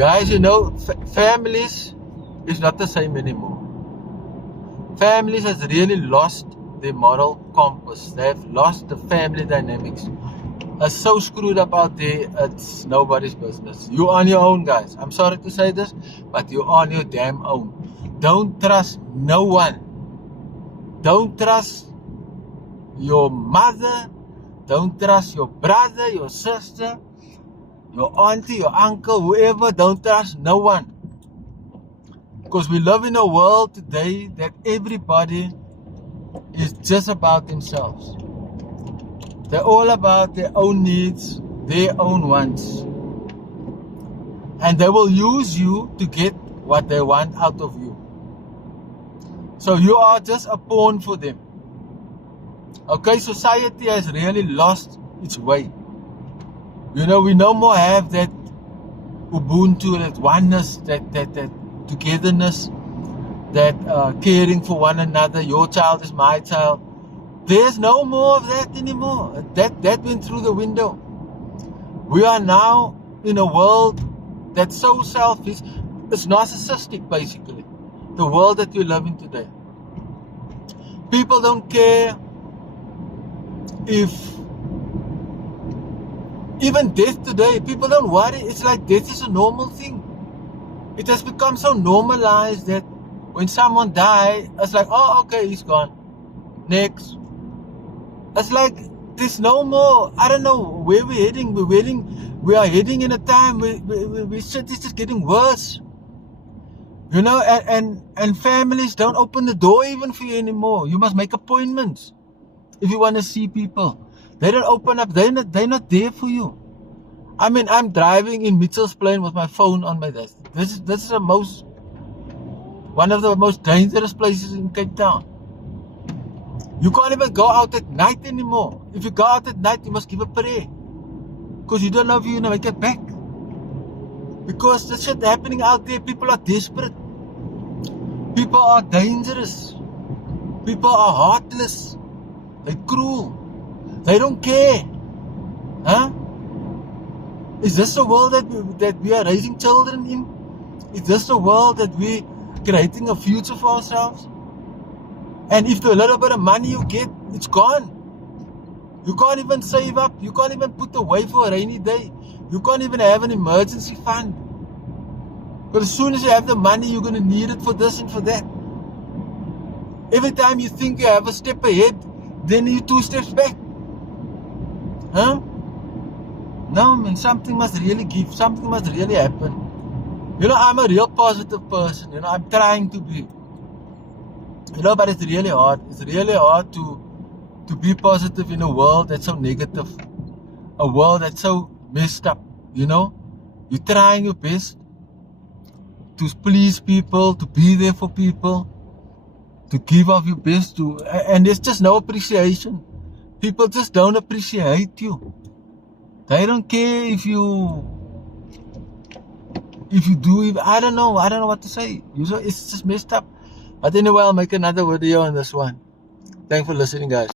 Guys, you know, families is not the same anymore. Families has really lost their moral compass. They've lost the family dynamics. Are so screwed up out there, it's nobody's business. You're on your own, guys. I'm sorry to say this, but you're on your damn own. Don't trust no one. Don't trust your mother. Don't trust your brother, your sister, your auntie, your uncle, whoever. Don't trust no one. Because we live in a world today that everybody is just about themselves. They're all about their own needs, their own wants. And they will use you to get what they want out of you. So you are just a pawn for them. Okay, society has really lost its way. You know, we no more have that Ubuntu, that oneness, that togetherness, that caring for one another. Your child is my child. There's no more of that anymore. That went through the window. We are now in a world that's so selfish. It's narcissistic, basically. The world that we live in today. People don't care if even death today, people don't worry. It's like death is a normal thing. It has become so normalized that when someone dies, it's like, oh, okay, he's gone. Next. It's like there's no more. I don't know where we're heading. We are heading in a time where shit is just getting worse. You know, and families don't open the door even for you anymore. You must make appointments if you want to see people. They don't open up. They're not there for you. I mean, I'm driving in Mitchell's Plain with my phone on my desk. This is one of the most dangerous places in Cape Town. You can't even go out at night anymore. If you go out at night, you must give a prayer. Because you don't know if you're going to make it back. Because the shit happening out there, people are desperate. People are dangerous. People are heartless. They're cruel. They don't care. Huh? Is this the world that we are raising children in? Is this the world that we're creating a future for ourselves? And if the little bit of money you get, it's gone. You can't even save up. You can't even put away for a rainy day. You can't even have an emergency fund. But as soon as you have the money, you're going to need it for this and for that. Every time you think you have a step ahead, then you're 2 steps back. Huh? No, man, something must really give. Something must really happen. You know, I'm a real positive person. You know, I'm trying to be. You know, but it's really hard. It's really hard to be positive in a world that's so negative. A world that's so messed up, you know. You're trying your best to please people, to be there for people, to give of your best to, and there's just no appreciation. People just don't appreciate you. They don't care if you do, I don't know what to say. It's just messed up. But anyway, I'll make another video on this one. Thanks for listening, guys.